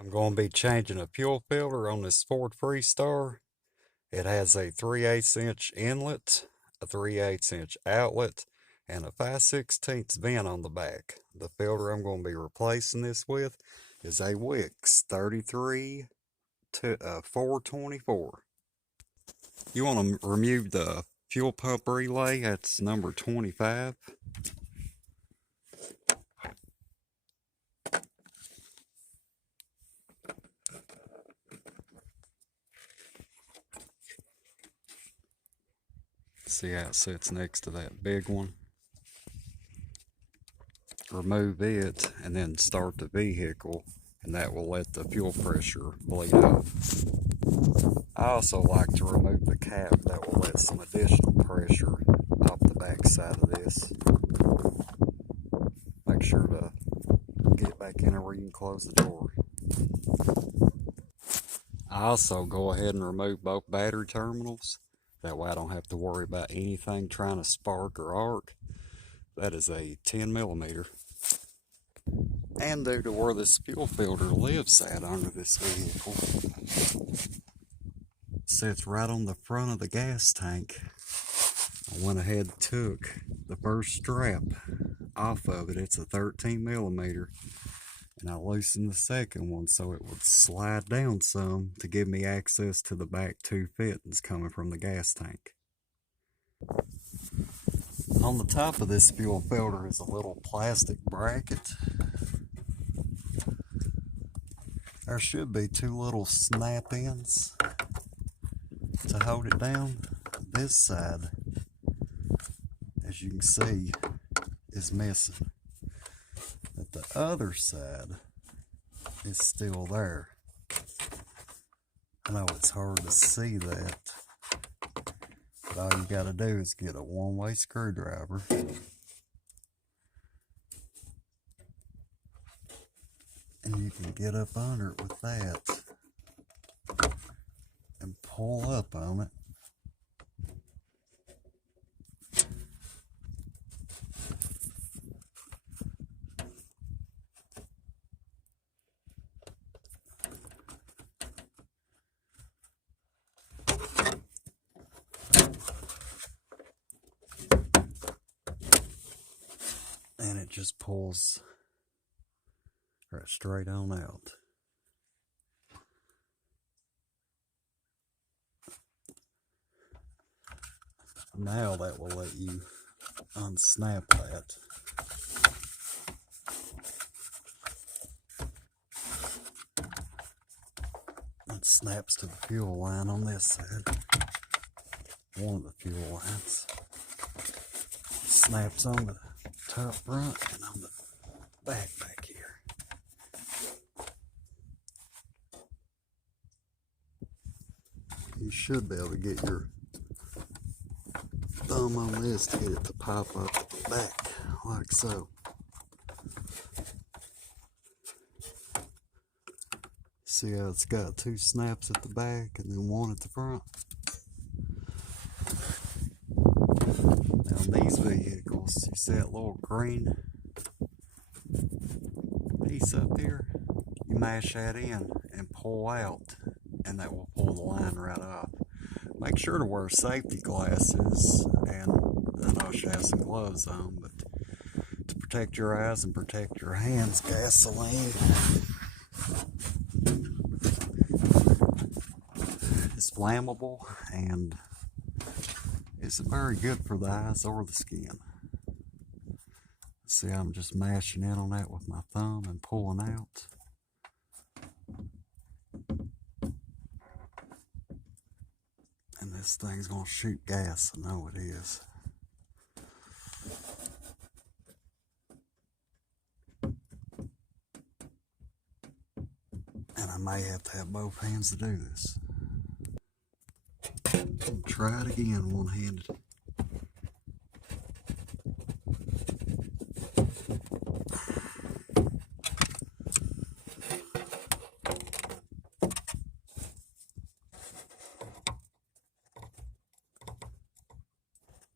I'm going to be changing a fuel filter on this Ford Freestar. It has a 3/8 inch inlet, a 3/8 inch outlet, and a 5/16 vent on the back. The filter I'm going to be replacing this with is a Wix 33 to 424. You want to remove the fuel pump relay, that's number 25. See how it sits next to that big one? Remove it and then start the vehicle, and that will let the fuel pressure bleed off. I also like to remove the cap. That will let some additional pressure off the back side of this. Make sure to get back in there where you can close the door. I also go ahead and remove both battery terminals. That way I don't have to worry about anything trying to spark or arc. That is a 10 millimeter. And due to where this fuel filter lives at under this vehicle, sits right on the front of the gas tank. I went ahead and took the first strap off of it. It's a 13 millimeter. And I loosened the second one so it would slide down some to give me access to the back two fittings coming from the gas tank. On the top of this fuel filter is a little plastic bracket. There should be two little snap-ins to hold it down. This side, as you can see, is missing. But the other side is still there. I know it's hard to see that, but all you gotta do is get a one-way screwdriver and you can get up under it with that and pull up on it. And it just pulls right straight on out. Now that will let you unsnap that. It snaps to the fuel line on this side. One of the fuel lines. Snaps on the top front and on the back here. You should be able to get your thumb on this to get it to pop up at the back, like so. See how it's got two snaps at the back and then one at the front? Now in these vehicles, you see that little green piece up here? You mash that in and pull out, and that will pull the line right off. Make sure to wear safety glasses, and I know you should have some gloves on, but to protect your eyes and protect your hands, gasoline is flammable and it's very good for the eyes or the skin. See, I'm just mashing in on that with my thumb and pulling out. And this thing's gonna shoot gas, I know it is. And I may have to have both hands to do this. Try it again one-handed.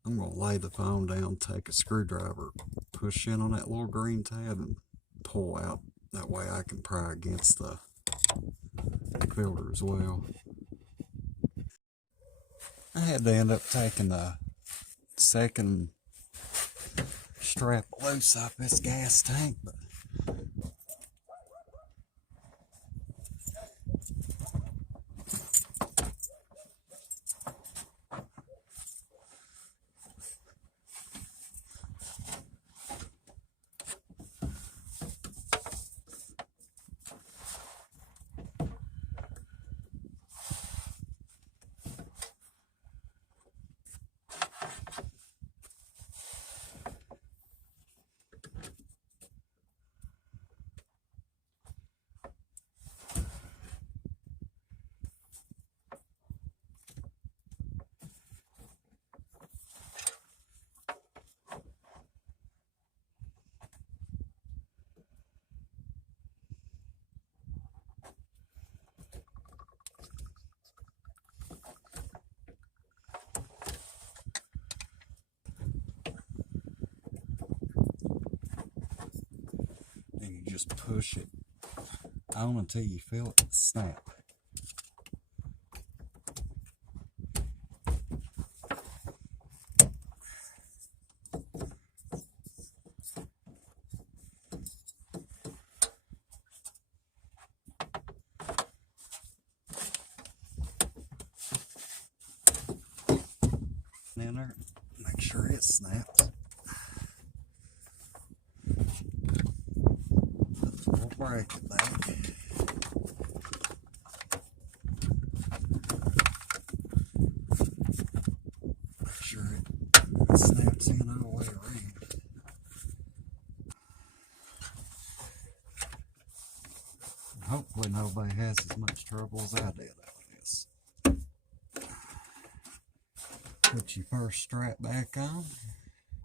I'm going to lay the phone down, take a screwdriver, push in on that little green tab and pull out. That way I can pry against the filter as well. I had to end up taking the second strap loose off this gas tank, but then you just push it on until you feel it snap. In there, make sure it snaps. We'll break it back. Make sure it snaps in all the way around. And hopefully nobody has as much trouble as I did on this. Put your first strap back on,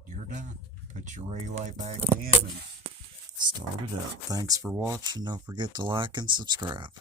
you're done. Put your relay back in and start it up. Thanks for watching. Don't forget to like and subscribe.